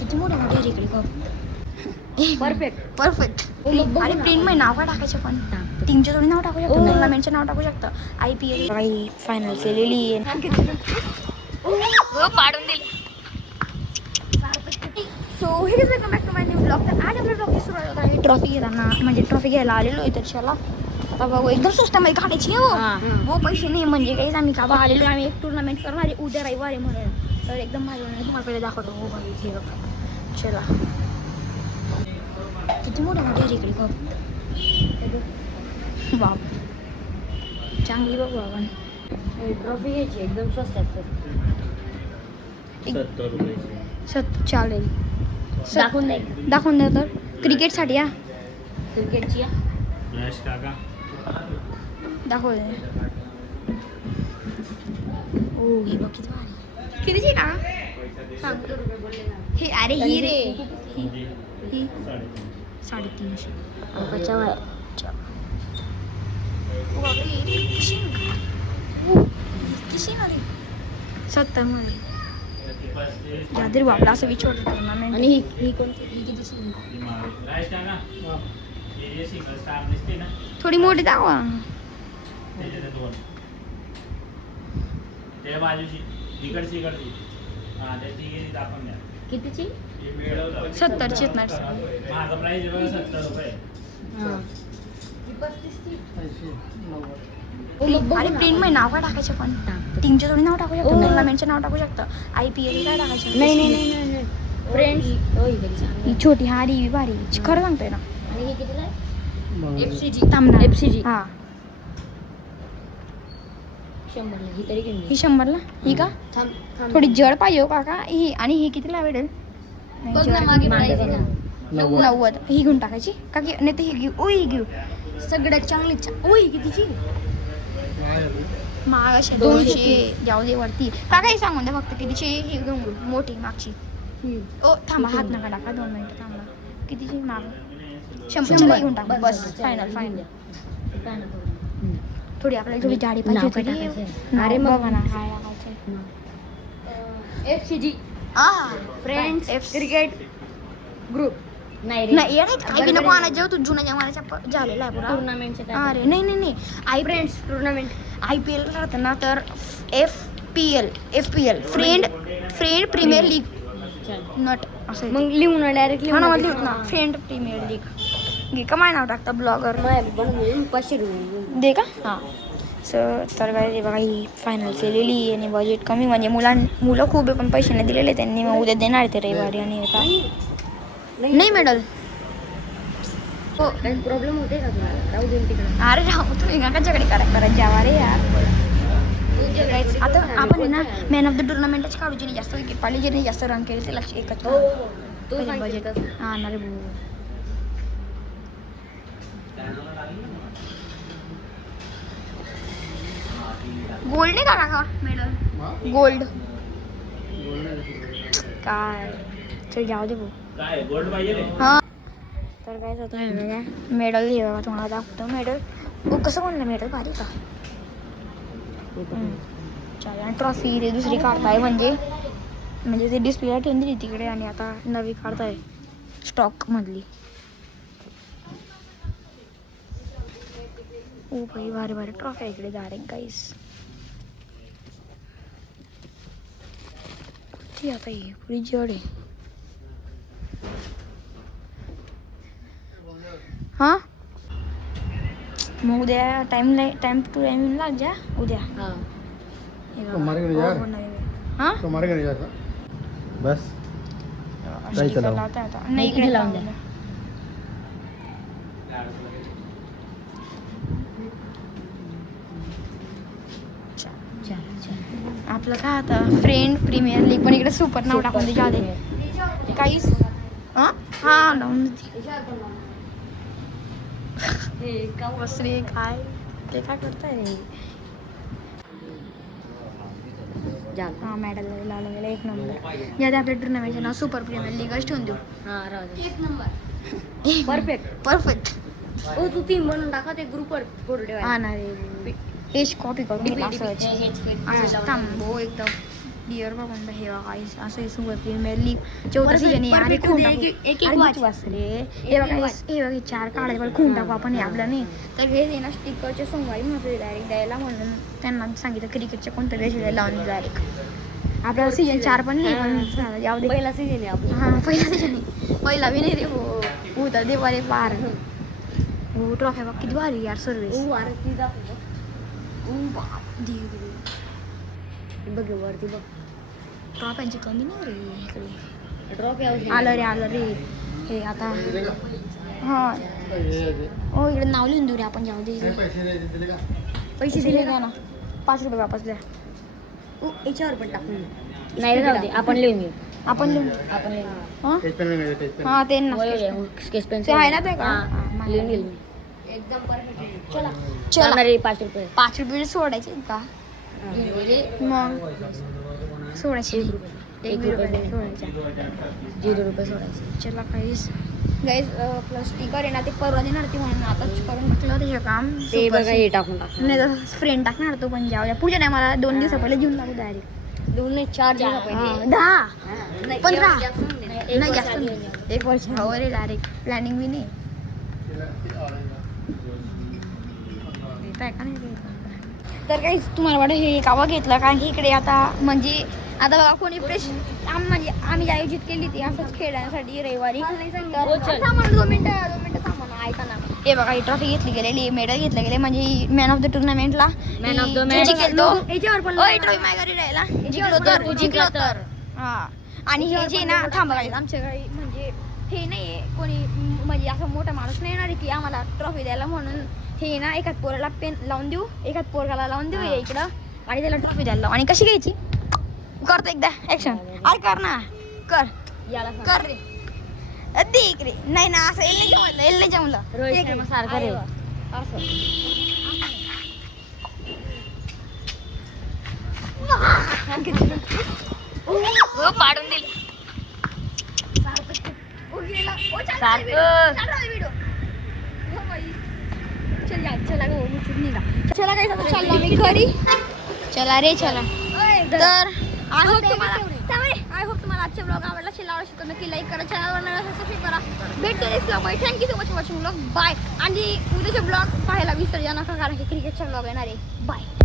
किती मोठे मोठे आहे इकडे कप. परफेक्ट. अरे प्रिंट मध्ये नाव काय टाकायचं पण टीमच्या थोडी नाव टाकू शकतो, टुर्नामेंटचं नाव टाकू शकतं. IPL काही फायनल केलेली आहे. पाडून दिली. So hey is welcome back to my new blog. तर आज आपल्या ब्लॉगची सुरुवात होत आहे ट्रॉफी घेताना, म्हणजे ट्रॉफी घ्यायला आलेलो आहे त्याच्याला. आता बघू एकदम स्वस्तामध्ये काढायची आहे हो पैसे नाही म्हणजे काहीच. आम्ही का आलेलो आम्ही एक टुर्नामेंट करणार आहे उद्या रविवार आहे म्हणून. तर एकदम भारी होणार. तुम्हाला पहिले दाखवतो. हो भाई हे बघा. चला किती मोठे मोठे आहे इकडे कप. बाप चांगली बघू आपण. ट्रॉफी घ्यायची एकदम स्वस्तात. 70 चालेल. दाखवून द्या तर. क्रिकेटसाठी या क्रिकेटची दाखव दे. ओ हे बघ किती भारी. कितीची ना हे. अरे ही रे ही 350. अंकाच्या वया कशी ना रे 70 मध्ये जादर बाबला असं विचारतो ना. आणि ही कोणती ही कितीची थोडी मोठी दाखवा. कितीची 70ची येत नाही. अरे प्रिंट मध्ये नाव काय टाकायचं पण टीमच्या थोडी नाव टाकू शकतो, टुर्नामेंटचं नाव टाकू शकतं. IPL काय टाकायचं. नाही फ्रेंड्स. ही छोटी हा री भारी खरं सांगतोय ना. आणि ही कितीला आहे? FCG थांबणार. FCG हा 100ला. ही तरी किती? ही 100ला. ही का थोडी जड पाहिजे हो काका. ही आणि ही कितीला भेटेल? बघ ना मागे प्राइस आहे ना 90. ही घेऊन टाकायची का की नाही तर ही घेऊ. ओ ही घेऊ सगळ्यात चांगली. ओय कितीची? महाग असे 200 जाऊ दे वरती. काका हे सांगून द्या फक्त कितीची. ही घेऊन घेऊ मोठी मागची. ओ थांबा हात नका टाका 2 मिनिटं थांबा. कितीची माग 100ला घेऊन टाकू बस. फायनल. थोडी आपल्याला थोडी जाडी पाहिजे होती. अरे मग बघा ना काय टाकायचं. FCG friends cricket group. नाही नाही येणार काही नको आणायचं जेव्हा तू जुन्या जमान्याचा झालेला आहे पुरा. टुर्नामेंटचे अरे नाही फ्रेंड्स टुर्नामेंट IPL राहतं ना तर FPL फ्रेंड प्रीमियर लीग नट असं मग लिहून डायरेक्टली लिहून ना फ्रेंड प्रीमियर लीग घे. कमाय नाव टाकतं ब्लॉगर 500 रुपये दे का. हां तर काय बघा ही फायनल केलेली आहे आणि बजेट कमी म्हणजे मुलं खूप आहे पण पैसे नाही दिलेले त्यांनी. मग उद्या देणार ते रविवारी. आणि नाही मेडल हो. काही प्रॉब्लेम होते का तुला? राहू दे तिकडे. अरे राहू तुम्ही काकाच्याकडे करत जावा रे यार. आता आपण आहे ना मॅन ऑफ द टुर्नामेंटच काढू. ज्याने जास्त विकेट पाडली ज्याने जास्त रन केले ते लक्ष एकच तो बजेट. हां ना रे भाऊ. गोल्ड नाही का काका मेडल? गोल्ड काय चल जाऊ दे भाऊ. हां तर काय होतं आहे मेडल हे बघा तुम्हाला दाखवतो. मेडल कसं कोणलं मेडल भारी का. चालेल. आणि ट्रॉफी ते दुसरी काढताय म्हणजे ते डिस्प्लेला ठेवून दिली तिकडे आणि आता नवी काढताय स्टॉक मधली. ओ भाई भारी ट्रॉफी आहे इकडे डायरेक्ट गाईस. ती आता ही पुरी जड आहे. हां मग उद्या टाइम टू टाइम लाग जा उद्या. तुम्हारे घर यार हां तुम्हारे घर यार बस काही चलाव नाही इकडे लावून द्या. आपलं काय आता फ्रेंड प्रीमियर लीग पण इकडे सुपर नाव टाकून दे जाऊ काहीच. हां लावून बसरे काय ते काय करताय. हां मेडल लावलेला 1 नंबर. यात आपल्या टुर्नामेंटचं नाव सुपर प्रीमियर लीगच ठेवून देऊ. हां राहू दे. 1 नंबर परफेक्ट. ओ तू 3 बनवून टाका ते ग्रुपवर फोटो ठेवा. हां ना रे हेच कॉपी करून असं थांबो एकदम डिअर बघून हे बघा असं सुपर प्रीमियर लीग 14 सीजन आहे. अरे perfect खून होते, टाकू. एक अरे वाच. किती वाजले हे बघा हे बघा 4 काढायचे पण खून टाकू आपण हे आपलं नाही तर हे दे ना स्टिकरचे सोमवारी म्हणतो डायरेक्ट द्यायला म्हणून त्यांना सांगितलं क्रिकेटच्या कोणत्या देशाला लावून डायरेक्ट आपला सीजन 4 पण नाही पण झालं, जाऊ दे. पहिला सीजन आहे आपला. हा पहिला सीजन आहे पहिला बी नाही रे हो उतर दे बरे पार हो ट्रॉफी बघ किती भारी यार सर्विस आरती दाखव दे बघ वरती बघ ट्रॉफ्यांची कमी नाही रे इकडे ट्रॉफी आलं रे हे आता हा हो इकडे नाव लिहून देऊ रे आपण जाऊ दे पैसे दिले का ना 5 रुपये वापस द्या याच्यावर पण टाकून नाही जाऊ दे आपण लिहून घेऊ आपण लिहून आपण हा ते ना स्केच पेन ते आहे ना ते का लिहून घेऊ एकदम परफेक्ट चला चला रे 5 रुपये 5 रुपये सोडायचे का मग सोडायचे 1 रुपये सोडायचे 0 रुपये सोडायचे. चला काहीच गाईज प्लस स्टिकर आहे ना ते परवा देणार ती म्हणून आताच करून टाकलं त्याचं काम ते बघा हे टाकून टाक नाही तर फ्रेंड टाकणार तो पण जाऊया पूजा नाही मला 2 दिवसा पहिले घेऊन लागू डायरेक्ट 2 नाही 4 दिवस पहिले 10 15 नाही जास्त नाही. 1 वर्षावर आहे डायरेक्ट प्लॅनिंग बी नाही येताय का नाही तर काही तुम्हाला वाटतं हे कावा घेतलं कारण की इकडे आता म्हणजे आता बघा कोणी म्हणजे आम्ही आयोजित केली ती असंच खेळण्यासाठी रविवारी तर थांबा 2 मिनिटं थांबा ना ऐका ना हे बघा ही ट्रॉफी घेतली गेलेली मेडल घेतलं गेले म्हणजे मॅन ऑफ द टुर्नामेंटला मॅन ऑफ द मॅच याच्यावर पण ट्रॉफी माझ्या घरी राहिला जिंकलो तर हा आणि हे जे ना थांबा आमच्या घरी म्हणजे हे नाही कोणी म्हणजे असं मोठा माणूस नाही येणार की आम्हाला ट्रॉफी द्यायला म्हणून हे ना एखाद पोराला पेन लावून देऊ एखाद पोरगाला लावून देऊ इकडं आणि त्याला ट्रॉफी द्यायला लावू आणि कशी घ्यायची करतो एकदा ऍक्शन अरे कर ना कर याला कर रे देख रे नाही ना असं एल नाही जमलं रोहित शर्मा सारखा रे पाडून दिलं चला काय चालला मी घरी चला रे चला तर आय होप तुम्हाला आजचे ब्लॉग आवडला असेल तर नक्की लाईक करा चॅनलवर सबस्क्राईब करा भेटतो next blog thank you so much watching blog bye आणि उद्याचे ब्लॉग पाहायला विसरू नका कारण की क्रिकेटचा ब्लॉग येणार आहे बाय